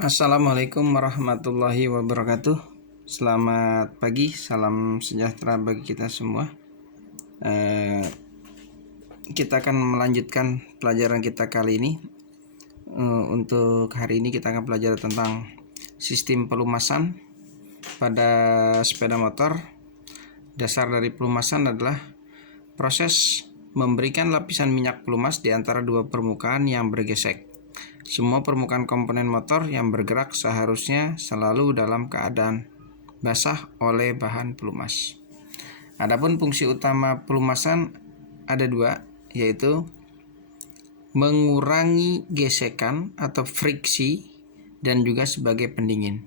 Assalamualaikum warahmatullahi wabarakatuh. Selamat pagi, salam sejahtera bagi kita semua. Kita akan melanjutkan pelajaran kita kali ini. Untuk hari ini kita akan belajar tentang sistem pelumasan pada sepeda motor. Dasar dari pelumasan adalah proses memberikan lapisan minyak pelumas di antara dua permukaan yang bergesek. Semua permukaan komponen motor yang bergerak seharusnya selalu dalam keadaan basah oleh bahan pelumas. Adapun fungsi utama pelumasan ada dua, yaitu mengurangi gesekan atau friksi dan juga sebagai pendingin.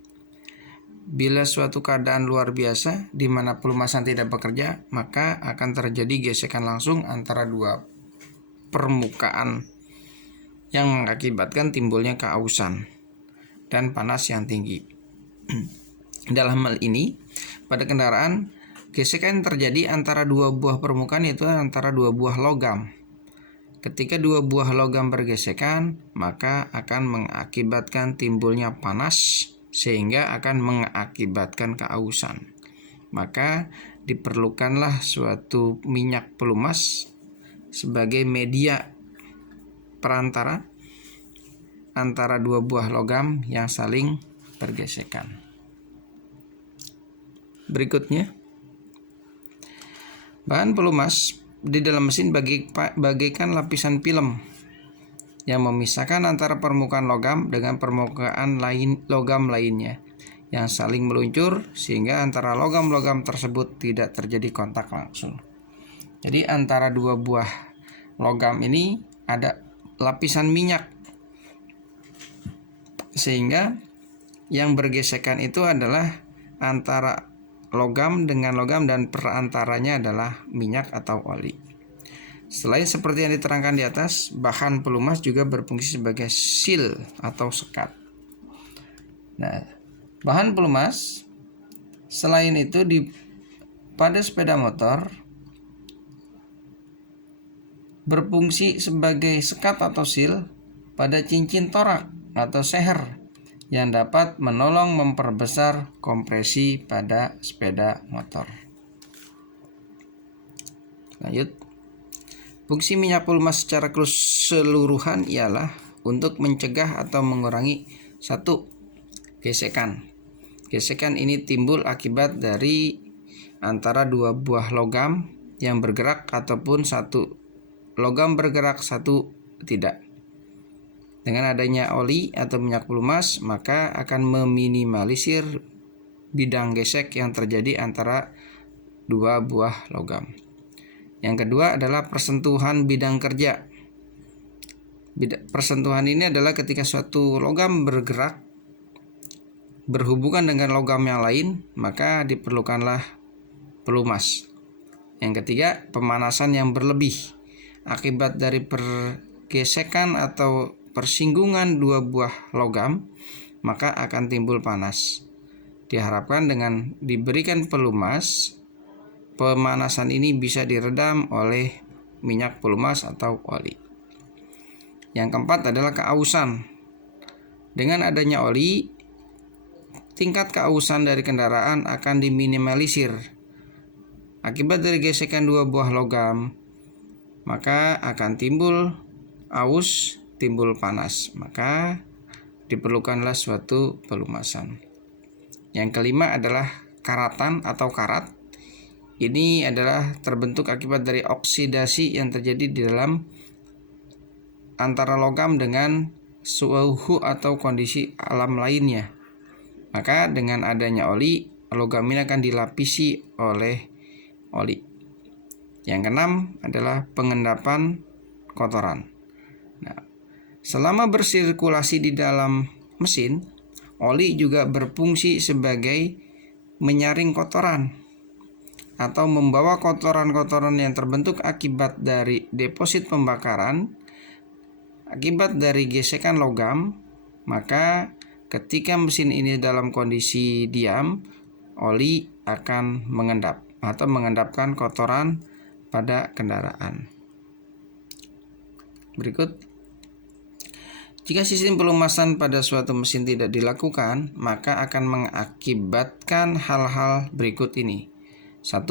Bila suatu keadaan luar biasa di mana pelumasan tidak bekerja, maka akan terjadi gesekan langsung antara dua permukaan yang mengakibatkan timbulnya keausan dan panas yang tinggi. Dalam hal ini, pada kendaraan, gesekan yang terjadi antara dua buah permukaan yaitu antara dua buah logam. Ketika dua buah logam bergesekan, maka akan mengakibatkan timbulnya panas sehingga akan mengakibatkan keausan. Maka diperlukanlah suatu minyak pelumas sebagai media perantara antara dua buah logam yang saling bergesekan. Berikutnya, bahan pelumas di dalam mesin bagaikan lapisan film yang memisahkan antara permukaan logam dengan permukaan logam lainnya yang saling meluncur sehingga antara logam-logam tersebut tidak terjadi kontak langsung. Jadi antara dua buah logam ini ada lapisan minyak, sehingga yang bergesekan itu adalah antara logam dengan logam dan perantaranya adalah minyak atau oli. Selain seperti yang diterangkan di atas, bahan pelumas juga berfungsi sebagai seal atau sekat. Nah, bahan pelumas selain itu pada sepeda motor berfungsi sebagai sekat atau seal pada cincin torak atau seher yang dapat menolong memperbesar kompresi pada sepeda motor. Lanjut. Fungsi minyak pelumas secara keseluruhan ialah untuk mencegah atau mengurangi satu, gesekan. Gesekan ini timbul akibat dari antara dua buah logam yang bergerak ataupun satu logam bergerak satu tidak. Dengan adanya oli atau minyak pelumas, maka akan meminimalisir bidang gesek yang terjadi antara dua buah logam. Yang kedua adalah persentuhan bidang kerja. Persentuhan ini adalah ketika suatu logam bergerak berhubungan dengan logam yang lain, maka diperlukanlah pelumas. Yang ketiga, pemanasan yang berlebih. Akibat dari pergesekan atau persinggungan dua buah logam, maka akan timbul panas. Diharapkan dengan diberikan pelumas, pemanasan ini bisa diredam oleh minyak pelumas atau oli. Yang keempat adalah keausan. Dengan adanya oli, tingkat keausan dari kendaraan akan diminimalisir. Akibat dari gesekan dua buah logam, maka akan timbul aus, timbul panas. Maka diperlukanlah suatu pelumasan. Yang kelima adalah karatan atau karat. Ini adalah terbentuk akibat dari oksidasi yang terjadi di dalam antara logam dengan suhu atau kondisi alam lainnya. Maka dengan adanya oli, logam ini akan dilapisi oleh oli. Yang keenam adalah pengendapan kotoran. Nah, selama bersirkulasi di dalam mesin, oli juga berfungsi sebagai menyaring kotoran atau membawa kotoran-kotoran yang terbentuk akibat dari deposit pembakaran, akibat dari gesekan logam. Maka ketika mesin ini dalam kondisi diam, oli akan mengendap atau mengendapkan kotoran pada kendaraan. Berikut, Jika sistem pelumasan pada suatu mesin tidak dilakukan, maka akan mengakibatkan hal-hal berikut ini. 1.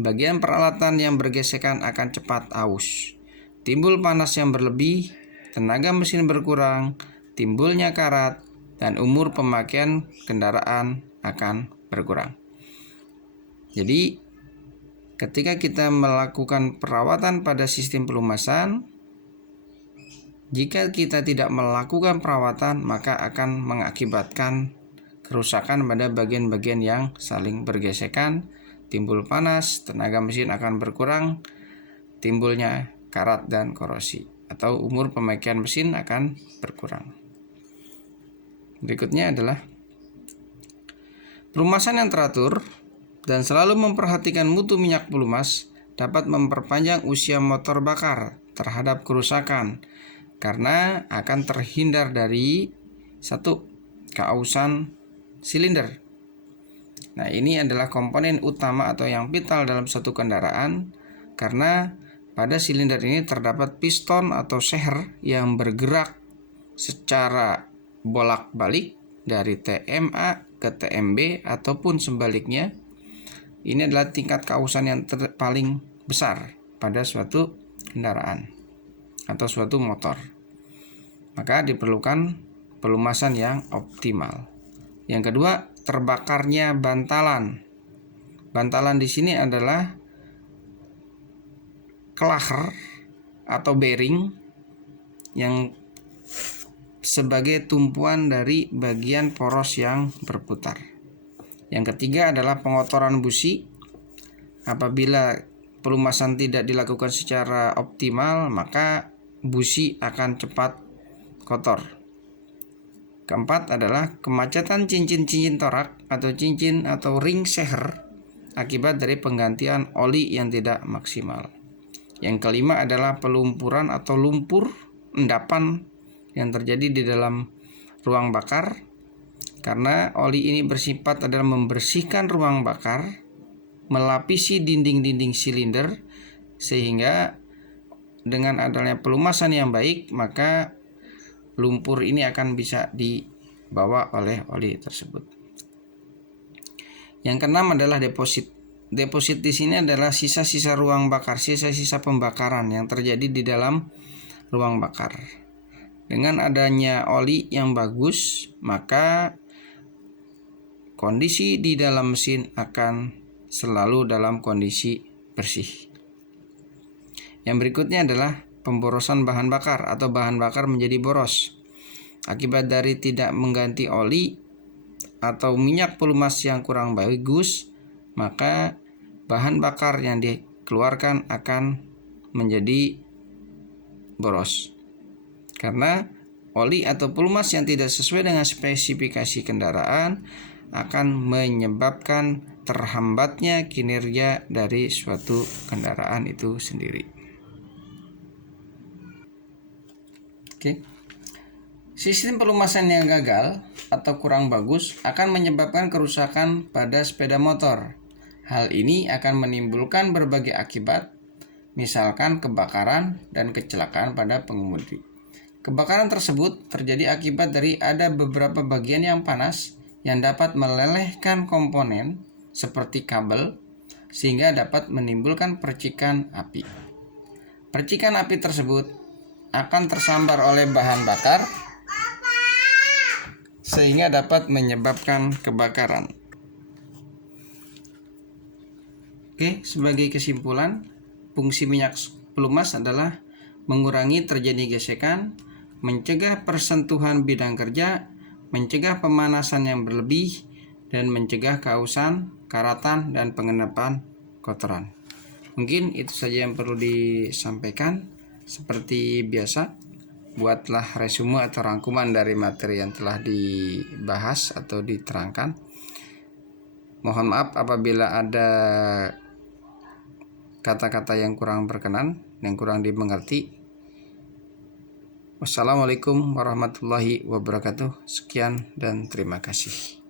Bagian peralatan yang bergesekan akan cepat aus. Timbul panas yang berlebih, tenaga mesin berkurang, timbulnya karat, dan umur pemakaian kendaraan akan berkurang. Jadi, ketika kita melakukan perawatan pada sistem pelumasan, jika kita tidak melakukan perawatan, maka akan mengakibatkan kerusakan pada bagian-bagian yang saling bergesekan, timbul panas, tenaga mesin akan berkurang, timbulnya karat dan korosi, atau umur pemakaian mesin akan berkurang. Berikutnya adalah pelumasan yang teratur dan selalu memperhatikan mutu minyak pelumas dapat memperpanjang usia motor bakar terhadap kerusakan, karena akan terhindar dari 1. Keausan silinder. Nah, ini adalah komponen utama atau yang vital dalam satu kendaraan, karena pada silinder ini terdapat piston atau seher yang bergerak secara bolak-balik dari TMA ke TMB ataupun sebaliknya. Ini adalah tingkat keausan yang paling besar pada suatu kendaraan atau suatu motor. Maka diperlukan pelumasan yang optimal. Yang kedua, terbakarnya bantalan. Bantalan di sini adalah klaher atau bearing yang sebagai tumpuan dari bagian poros yang berputar. Yang ketiga adalah pengotoran busi. Apabila pelumasan tidak dilakukan secara optimal, maka busi akan cepat kotor. Keempat adalah kemacetan cincin-cincin torak atau cincin atau ring seher akibat dari penggantian oli yang tidak maksimal. Yang kelima adalah pelumpuran atau lumpur endapan yang terjadi di dalam ruang bakar, karena oli ini bersifat adalah membersihkan ruang bakar, melapisi dinding-dinding silinder, sehingga dengan adanya pelumasan yang baik, maka lumpur ini akan bisa dibawa oleh oli tersebut. Yang keenam adalah deposit. Deposit di sini adalah sisa-sisa ruang bakar, sisa-sisa pembakaran yang terjadi di dalam ruang bakar. Dengan adanya oli yang bagus, maka kondisi di dalam mesin akan selalu dalam kondisi bersih. Yang berikutnya adalah pemborosan bahan bakar atau bahan bakar menjadi boros. Akibat dari tidak mengganti oli atau minyak pelumas yang kurang bagus, maka bahan bakar yang dikeluarkan akan menjadi boros. Karena oli atau pelumas yang tidak sesuai dengan spesifikasi kendaraan akan menyebabkan terhambatnya kinerja dari suatu kendaraan itu sendiri. Oke. Sistem pelumasan yang gagal atau kurang bagus akan menyebabkan kerusakan pada sepeda motor. Hal ini akan menimbulkan berbagai akibat, misalkan kebakaran dan kecelakaan pada pengemudi. Kebakaran tersebut terjadi akibat dari ada beberapa bagian yang panas yang dapat melelehkan komponen seperti kabel, sehingga dapat menimbulkan percikan api. Percikan api tersebut akan tersambar oleh bahan bakar, sehingga dapat menyebabkan kebakaran. Oke, sebagai kesimpulan, fungsi minyak pelumas adalah mengurangi terjadi gesekan, mencegah persentuhan bidang kerja, mencegah pemanasan yang berlebih, dan mencegah keausan, karatan, dan pengendapan kotoran. Mungkin itu saja yang perlu disampaikan. Seperti biasa, buatlah resume atau rangkuman dari materi yang telah dibahas atau diterangkan. Mohon maaf apabila ada kata-kata yang kurang berkenan, yang kurang dimengerti. Wassalamualaikum warahmatullahi wabarakatuh. Sekian dan terima kasih.